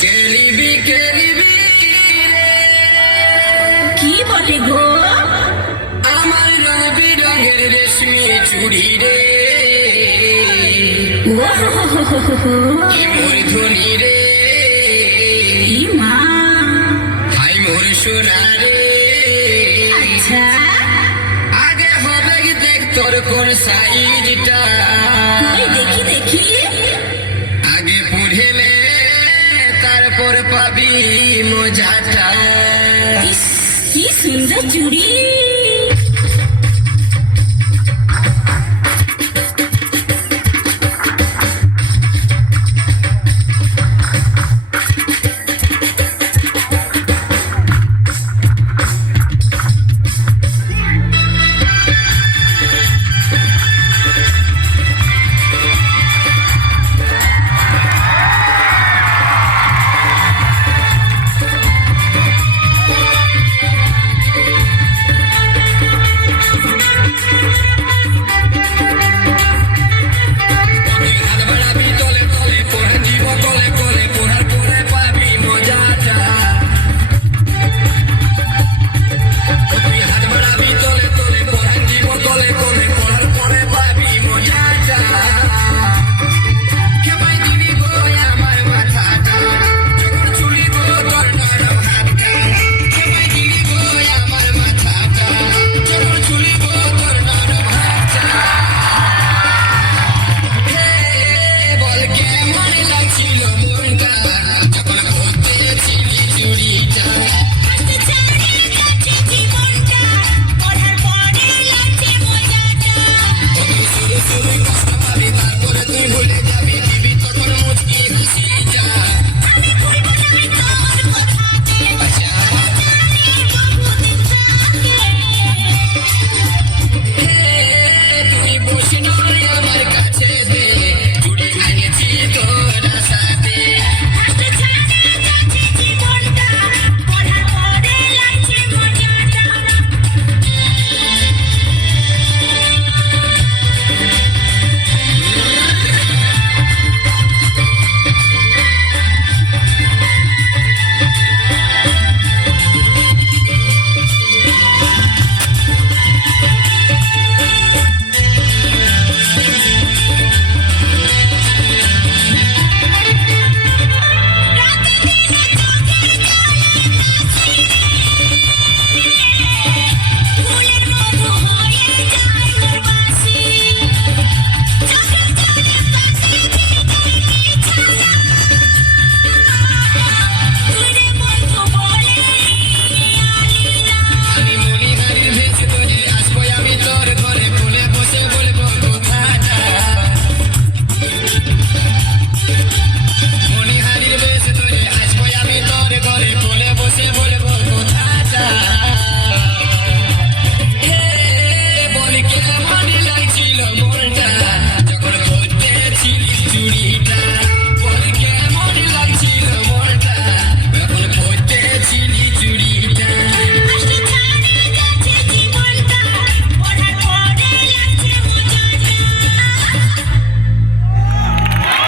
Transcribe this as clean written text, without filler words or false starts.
কেলিবি কেলিবি কি বলে গো? আমার রং বিরঙের রেশমি চুড়ি রে, ও হো হো হো হো হো। কি মোর ধনি রে, ই মা, হাই মোর সোনা রে। আচ্ছা আগে হবে কি দেখ তোর কোন সাইজটা, ওই দেখি দেখি। আগে পড়েলে তারপর পাবি মজাটা। ইস, কি সুন্দর চুড়ি।